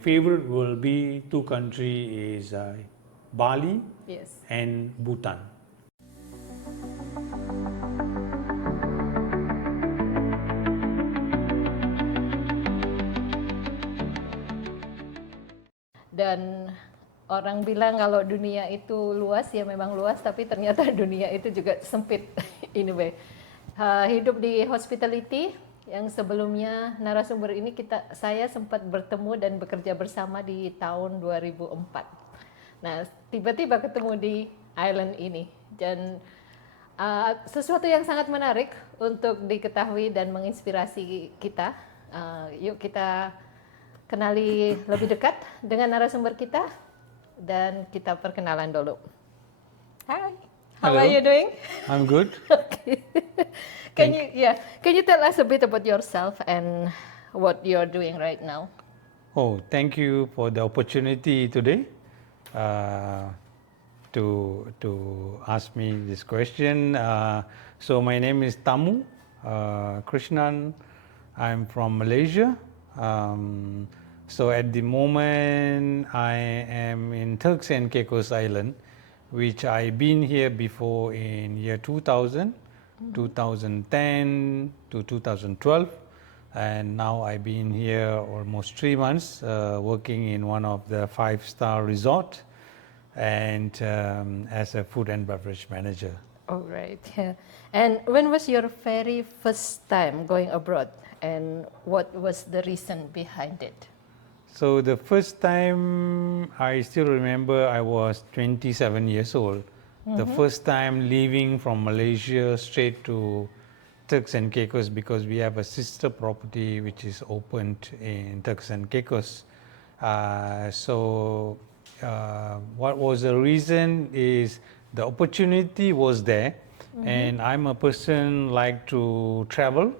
Favorite will be two country is Bali Yes. and Bhutan. Dan orang bilang kalau dunia itu luas, ya memang luas, tapi ternyata dunia itu juga sempit. Anyway, hidup di hospitality yang sebelumnya narasumber ini saya sempat bertemu dan bekerja bersama di tahun 2004. Nah, tiba-tiba ketemu di island ini dan sesuatu yang sangat menarik untuk diketahui dan menginspirasi kita. Yuk kita kenali lebih dekat dengan narasumber kita dan kita perkenalan dulu. Hi, how Hello. are you doing? I'm good. Okay. Can you tell us a bit about yourself and what you're doing right now? Oh, thank you for the opportunity today to ask me this question. So my name is Tamu Krishnan. I'm from Malaysia. So at the moment I am in Turks and Caicos Island, which I've been here before in year 2000, 2010 to 2012. And now I've been here almost 3 months working in one of the 5-star resort and as a food and beverage manager. All right. Yeah. And when was your very first time going abroad and what was the reason behind it? So the first time I still remember I was 27 years old. The first time leaving from Malaysia straight to Turks and Caicos because we have a sister property which is opened in Turks and Caicos. What was the reason is the opportunity was there, and I'm a person like to travel,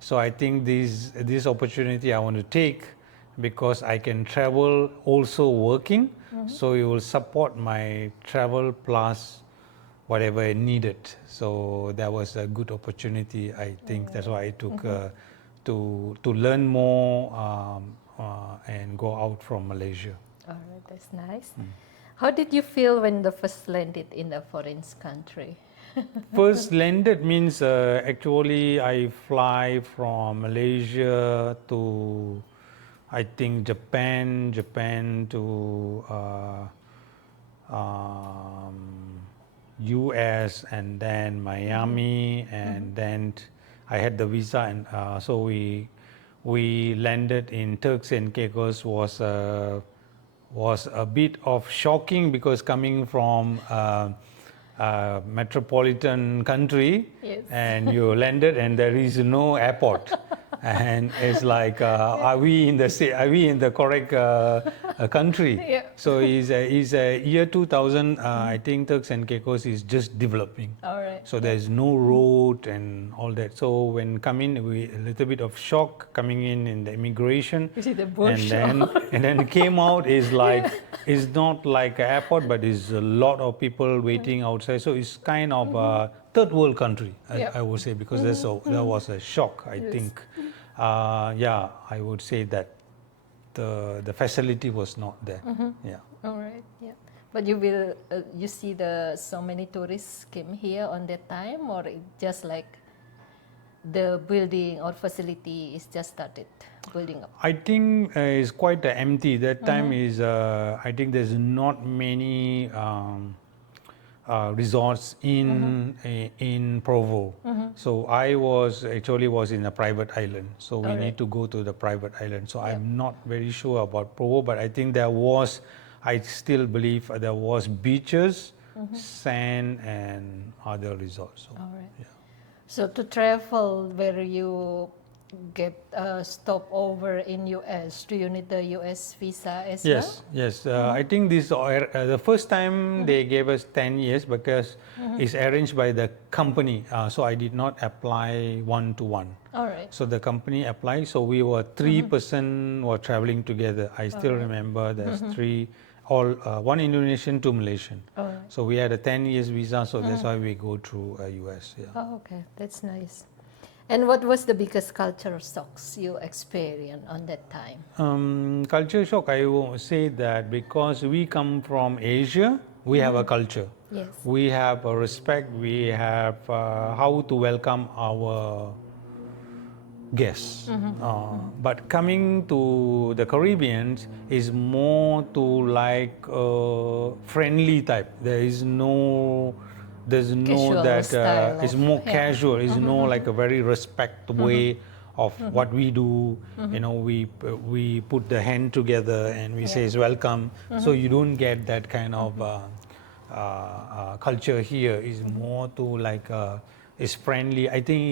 so I think this opportunity I want to take because I can travel also working, so it will support my travel plus whatever I needed. So that was a good opportunity. I think that's why I took to learn more and go out from Malaysia. All right, that's nice. How did you feel when the first landed in a foreign country? First landed means actually I fly from Malaysia to I think Japan to US and then Miami and then I had the visa and so we landed in Turks and Caicos was a bit of shocking because coming from metropolitan country. Yes. And you landed and there is no airport and it's like are we in the correct country? Yeah. So is year 2000 I think Turks and Caicos is just developing. All right. So there is no road and all that. So when coming, we a little bit of shock coming in the immigration. You see the bush. And then came out is like it's not like an airport, but it's a lot of people waiting outside. So it's kind of a third world country, I would say, because that was a shock. I think, I would say that the facility was not there. Yeah. All right. Yeah. But you see so many tourists came here on that time, or it just like the building or facility is just started building up? I think it's quite empty. That time is I think there's not many resorts in Provo. So I was in a private island. So we need to go to the private island. So I'm not very sure about Provo, but I think I still believe there was beaches, sand, and other resorts. So, All right. Yeah. So to travel, where you get a stopover in US, do you need the US visa as well? Yes. I think this the first time they gave us 10 years because it's arranged by the company. So I did not apply one-to-one. All right. So the company applied. So we were 3 person were traveling together. I still remember there's three, one Indonesian, 2 Malaysian. All right. So we had a 10 years visa. So that's why we go through US. Yeah. Oh, okay, that's nice. And what was the biggest culture shocks you experienced on that time? Culture shock, I will say that because we come from Asia, we have a culture. Yes. We have a respect, we have how to welcome our guests. But coming to the Caribbeans is more to like friendly type. There's no Casual that style it's of- more yeah. casual. It's no like a very respect way of what we do. You know, we put the hand together and we say welcome. So you don't get that kind of culture here. Is more to like is friendly. I think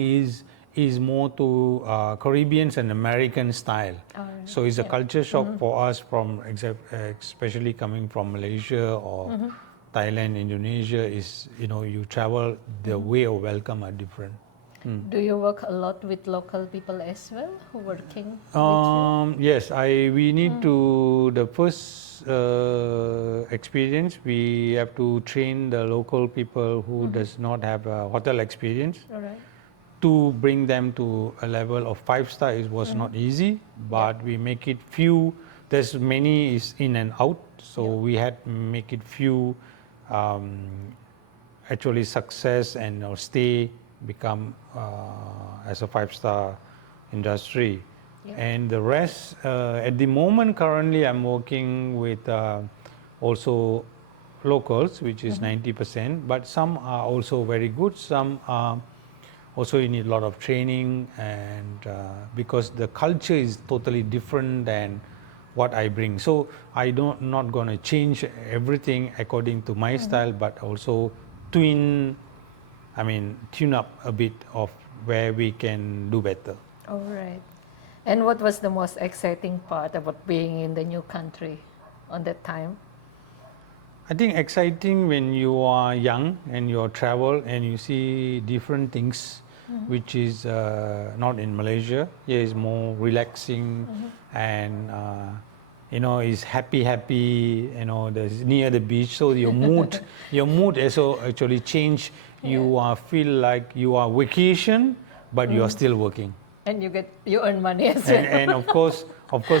is more to Caribbeans and American style. Alright, So it's a culture shock for us from especially coming from Malaysia or Thailand, Indonesia. Is you travel, the way of welcome are different. Do you work a lot with local people as well who working with you? Yes, we need to the first experience we have to train the local people who does not have a hotel experience. All right. To bring them to a level of 5-star was not easy, but we make it few. There's many is in and out, so we had make it few actually success and stay become as a 5-star industry. And the rest at the moment currently I'm working with also locals, which is 90%, but some are also very good, some are also you need a lot of training, and because the culture is totally different than what I bring. So not going to change everything according to my style, but also tune up a bit of where we can do better. All right. And what was the most exciting part about being in the new country on that time? I think exciting when you are young and you travel and you see different things, which is not in Malaysia. Here is more relaxing and is happy. There's near the beach, so your mood also actually change. You feel like you are vacation, but you are still working. And you earn money as well. And of course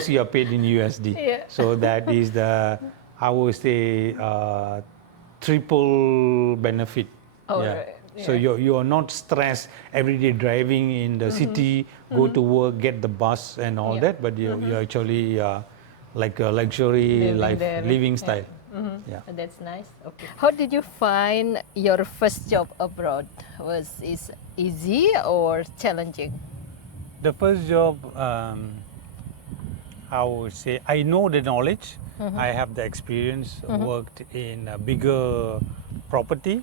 you are paid in USD. Yeah. So that is the, I would say, triple benefit. Right. So you are not stressed every day driving in the city, go to work, get the bus and all that, but you actually like a luxury living style. Yeah. That's nice. Okay. How did you find your first job abroad? Was it easy or challenging? The first job, I would say, I know the knowledge. I have the experience, worked in a bigger property,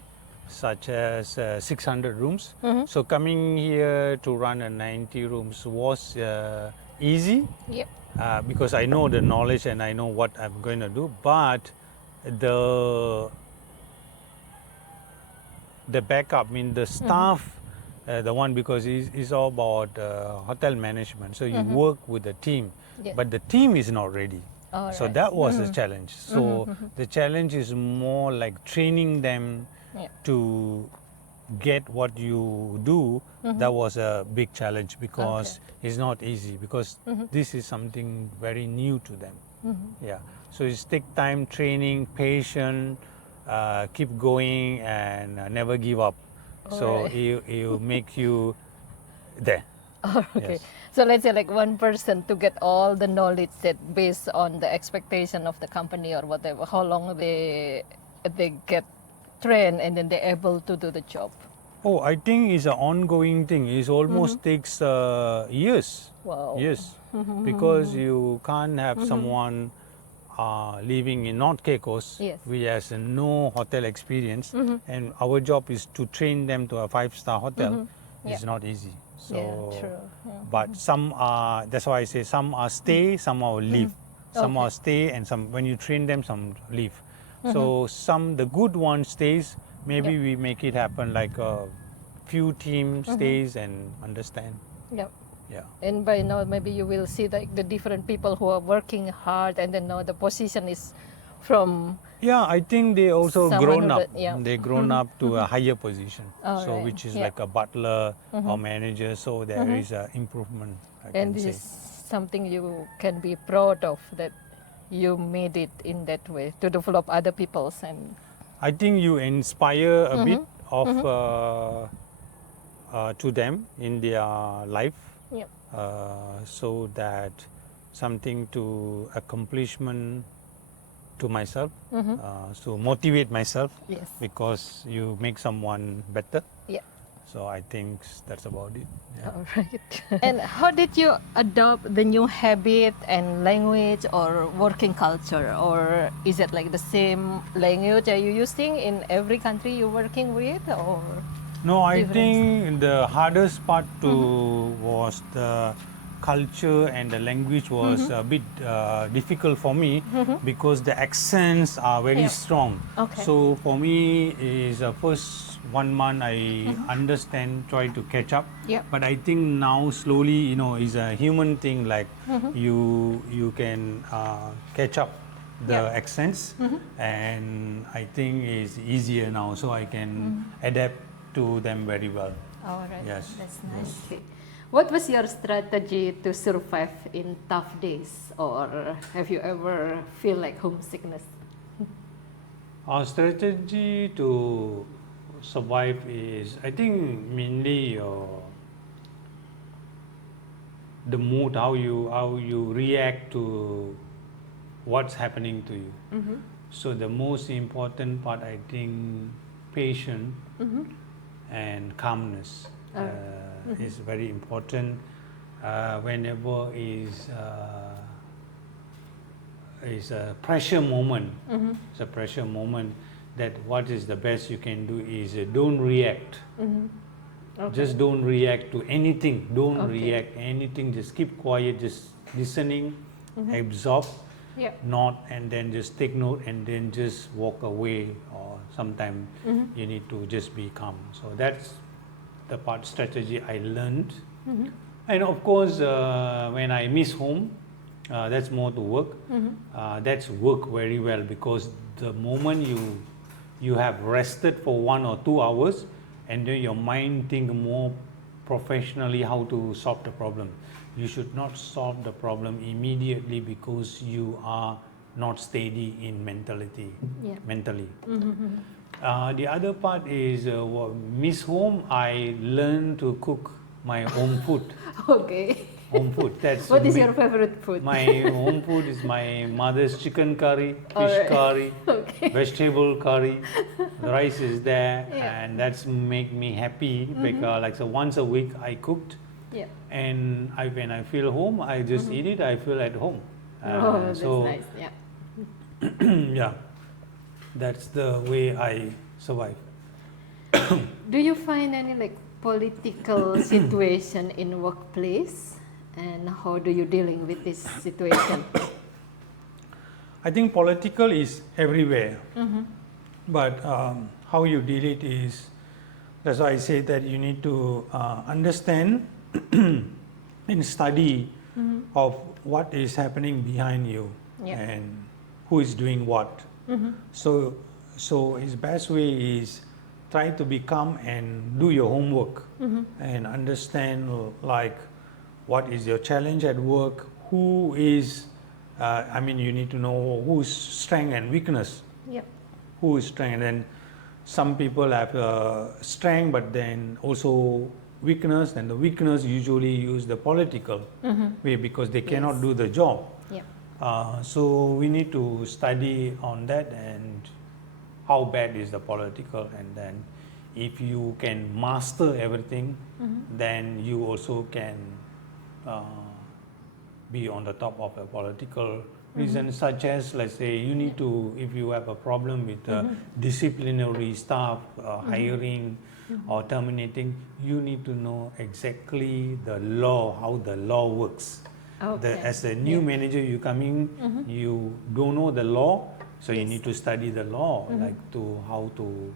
such as 600 rooms. So coming here to run a 90 rooms was easy. Yep. Because I know the knowledge and I know what I'm going to do. But the backup, the staff, the one, because it's all about hotel management. So you work with the team, but the team is not ready. So that was a challenge. So the challenge is more like training them to get what you do. That was a big challenge because it's not easy, because this is something very new to them. Yeah. So it take time, training, patience, keep going, and never give up. So it make you there. Okay. Yes. So let's say like one person to get all the knowledge that based on the expectation of the company or whatever, how long they get trained and then they're able to do the job? Oh, I think it's an ongoing thing. It almost takes years. Wow. Yes, because you can't have someone living in North Caicos, which has no hotel experience, and our job is to train them to a 5-star hotel. It's not easy. So, true. but some are. That's why I say some are stay, some are leave. Some are stay, and some, when you train them, some leave. So the good one stays. Maybe we make it happen like a few team stays and understand. Yep. Yeah. And by now, maybe you will see the different people who are working hard, and then now the position is from Yeah, I think they also someone grown who up. does- yeah. They grown up to a higher position. All So right, which is yeah. like a butler or manager. So there is a improvement, I And can this say. is something you can be proud of, that you made it in that way to develop other people's. And I think you inspire a bit of to them in their life, yeah. so that something to accomplishment to myself, so motivate myself, Yes. because you make someone better. Yeah. So I think that's about it. Yeah. All right. And how did you adopt the new habit and language or working culture? Or is it like the same language are you using in every country you're working with? Or No, I Difference. think the hardest part was the culture and the language was a bit difficult for me, because the accents are very Yeah. strong. Okay. So for me is first 1 month I understand, try to catch up. Yeah. But I think now slowly, is a human thing, like you can catch up the Yeah. accents, and I think it's easier now, so I can adapt to them very well. all right. Yes. That's nice. Okay. What was your strategy to survive in tough days? Or have you ever feel like homesickness? Our strategy to survive is, I think, mainly the mood, how you react to what's happening to you. So the most important part, I think, patience and calmness is very important. Whenever is a pressure moment, it's a pressure moment, that what is the best you can do is don't react. Okay. Just don't react to anything. Don't Okay. react anything. Just keep quiet. Just listening, absorb, Yeah. not, and then just take note, and then just walk away. Or sometimes you need to just be calm. So that's the part strategy I learned. And of course, when I miss home, that's more to work. That's work very well, because the moment you have rested for 1 or 2 hours, and then your mind think more professionally how to solve the problem. You should not solve the problem immediately, because you are not steady in mentally. The other part is miss home. I learned to cook my own food. Okay. Home food. That's What is your favorite food? my home food is my mother's chicken curry, fish Alright. curry, Okay. vegetable curry. The rice is there, Yeah. and that's make me happy, because like so once a week I cooked, Yeah. and when I feel home, I just eat it. I feel at home. Oh, that's so nice. Yeah. yeah, that's the way I survive. Do you find any like political situation in workplace, and how do you dealing with this situation? I think political is everywhere, but how you deal it is, that's why I say that you need to understand and study of what is happening behind you, Yeah. and who is doing what. So his best way is try to be calm and do your homework, and understand like what is your challenge at work, who is you need to know who's strength and weakness, Yep. who is strength. And then some people have strength, but then also weakness, and the weakness usually use the political way, because they cannot Yes. do the job. Yep. So we need to study on that, and how bad is the political, and then if you can master everything, then you also can be on the top of a political reason, such as, let's say, you need to, if you have a problem with disciplinary staff, hiring or terminating, you need to know exactly the law, how the law works. Okay. As a new manager, you come in, you don't know the law, so you need to study the law, like how to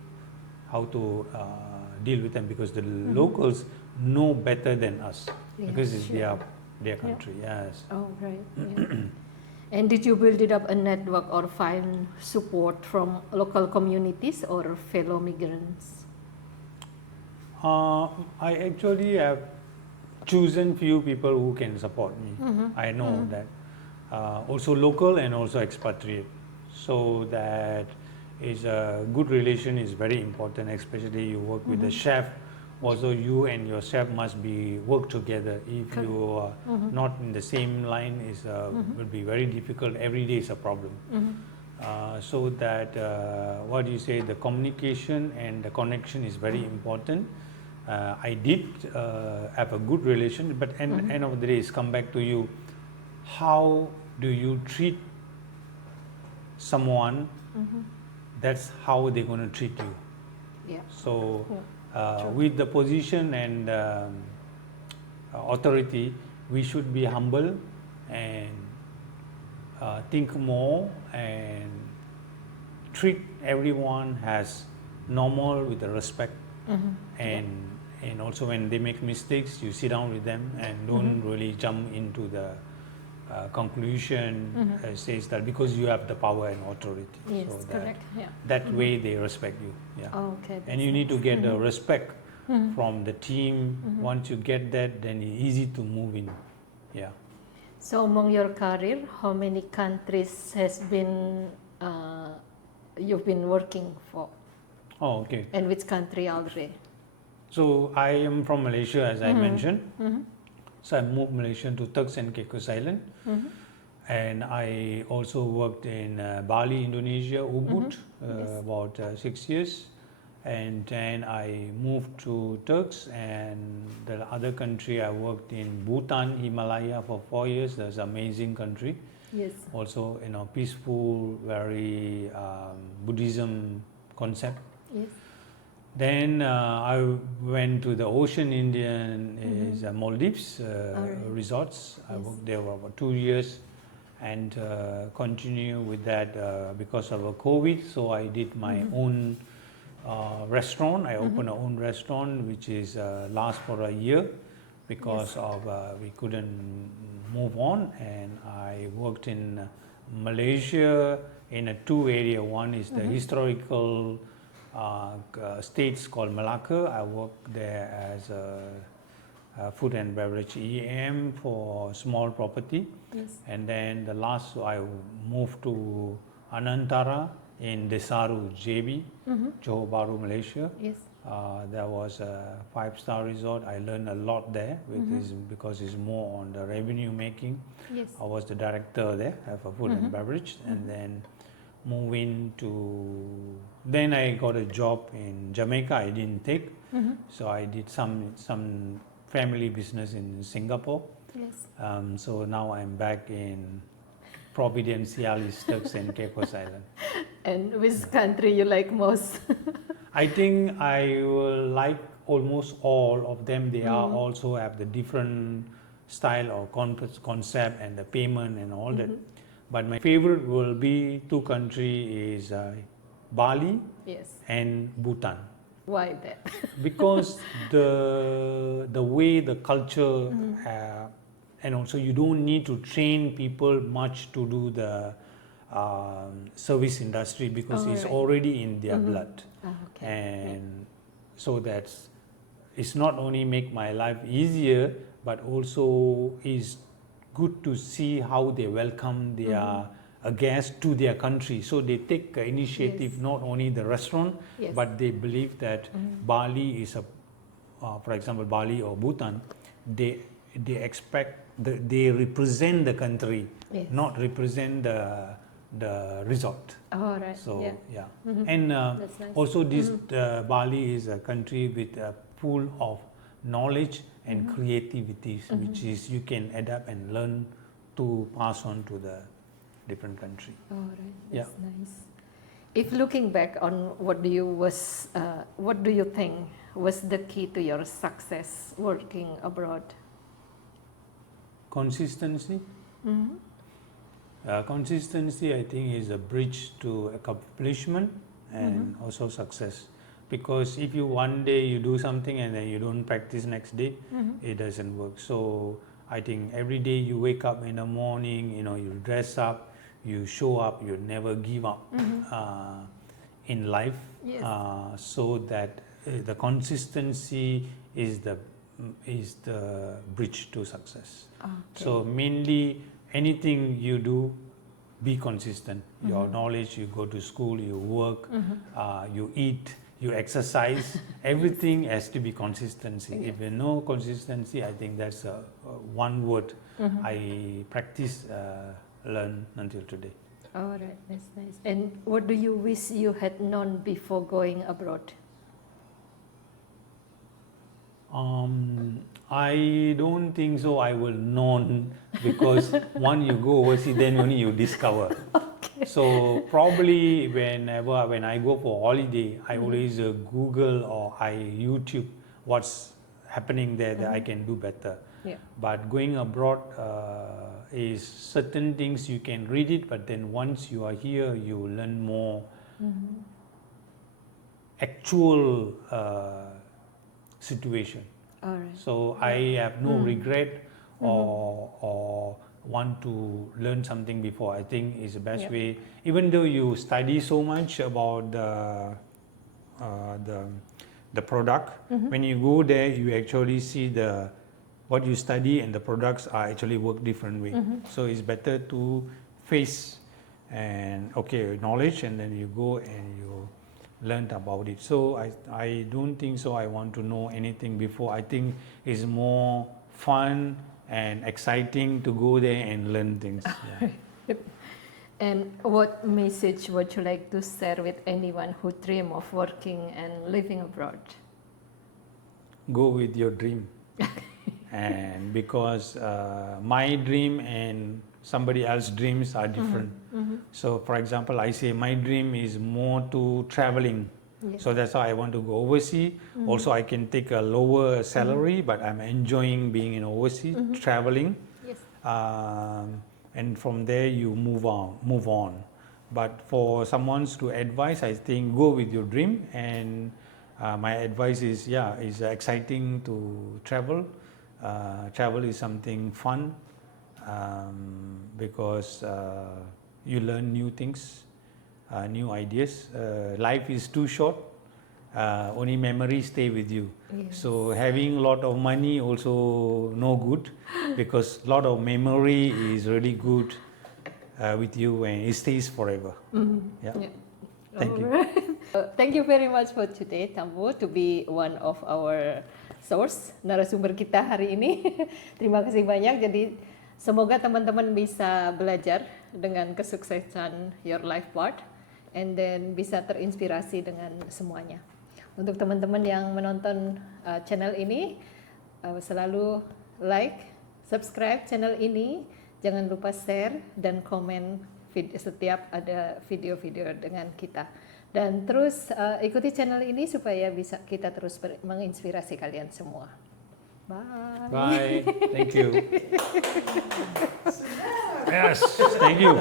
deal with them, because the locals know better than us, Yeah, because it's sure. their country. Yes. Oh, right. Yeah. And did you build it up a network or find support from local communities or fellow migrants? I actually have chosen few people who can support me. I know that also local and also expatriate, so that is a good relation is very important, especially you work with the chef. Also you and your chef must be work together. If you are not in the same line, is will be very difficult. Every day is a problem. So that what you say, the communication and the connection is very important. I did have a good relation, but end of the day, it's come back to you. How do you treat someone? That's how they're going to treat you. Yeah. So True. with the position and authority, we should be humble and think more and treat everyone as normal with the respect. And also when they make mistakes, you sit down with them and don't really jump into the conclusion says that because you have the power and authority. Yes, so correct. Yeah. that way they respect you. Yeah. Okay. And you need to get the respect from the team. Once you get that, then it's easy to move in. Yeah. So among your career, how many countries has been you've been working for? Oh, okay. And which country already? So I am from Malaysia, as I mentioned. So I moved Malaysia to Turks and Caicos Island. And I also worked in Bali, Indonesia, Ubud, about 6 years. And then I moved to Turks, and the other country I worked in Bhutan, Himalaya for 4 years. That's an amazing country. Yes. Also, peaceful, very Buddhism concept. Yes. Then I went to the Ocean Indian is Maldives resorts. I worked there for about 2 years and continue with that because of COVID. So I did my own restaurant. I opened our own restaurant, which is last for a year because of we couldn't move on. And I worked in Malaysia in a two area. One is the historical states called Malacca. I worked there as a food and beverage EM for small property. Yes. And then the last I moved to Anantara in Desaru, JB, Johor Bahru, Malaysia. Yes. There was a 5-star resort. I learned a lot there because it's more on the revenue making. Yes. I was the director there for food and beverage, and then then I got a job in Jamaica. I didn't take, so I did some family business in Singapore. Yes. So now I'm back in Providencialis, Turks and Caicos Island. And which country you like most? I think I will like almost all of them. They are also have the different style or concept and the payment and all that. But my favorite will be two countries is Bali and Bhutan. Why that? Because the way the culture and also you don't need to train people much to do the service industry because it's already in their blood. And so that's it's not only make my life easier, but also is good to see how they welcome their guests to their country. So they take initiative, not only the restaurant, but they believe that Bali is for example, Bali or Bhutan, they expect they represent the country, not represent the resort. Oh, right. So and Nice. also this Bali is a country with full of knowledge and creativity, which is you can adapt and learn to pass on to the different country. All right, that's nice. If looking back on what do you think was the key to your success working abroad? Consistency. Consistency, I think, is a bridge to accomplishment and also success. Because if you one day you do something and then you don't practice next day, it doesn't work. So I think every day you wake up in the morning, you dress up, you show up, you never give up in life. Yes. So that the consistency is the bridge to success. Okay. So mainly anything you do, be consistent. Your knowledge, you go to school, you work, you eat, you exercise, everything has to be consistency. If there's no consistency, I think that's one word I practice, learn until today. All right, that's nice. And what do you wish you had known before going abroad? I don't think so I will know, because once you go overseas, then only you discover. Okay. So probably when I go for holiday, I always Google or I YouTube what's happening there that I can do better. Yeah. But going abroad is certain things you can read it, but then once you are here, you learn more actual situation. All right. So I have no regret or want to learn something before. I think is the best way. Even though you study so much about the product, when you go there, you actually see what you study and the products are actually work different way. So it's better to face knowledge, and then you go and you learned about it. So I don't think so I want to know anything before. I think it's more fun and exciting to go there and learn things. Yeah. And what message would you like to share with anyone who dream of working and living abroad? Go with your dream. And because my dream and somebody else's dreams are different. So for example, I say my dream is more to traveling. Yes. So that's why I want to go overseas. Also I can take a lower salary, but I'm enjoying being in overseas, traveling. Yes. And from there you move on. But for someone to advise, I think go with your dream. And my advice is, it's exciting to travel. Travel is something fun. Because you learn new things, new ideas. Life is too short. Only memories stay with you. Yes. So having a lot of money also no good, because a lot of memory is really good with you and it stays forever. Yeah. Thank you. Thank you very much for today, Tambu, to be one of our source, narasumber kita hari ini. Terima kasih banyak. Jadi semoga teman-teman bisa belajar dengan kesuksesan your life part, and then bisa terinspirasi dengan semuanya. Untuk teman-teman yang menonton channel ini, selalu like, subscribe channel ini, jangan lupa share dan komen setiap ada video-video dengan kita. Dan terus ikuti channel ini supaya bisa kita terus menginspirasi kalian semua. Bye. Bye. Thank you. Yes, thank you.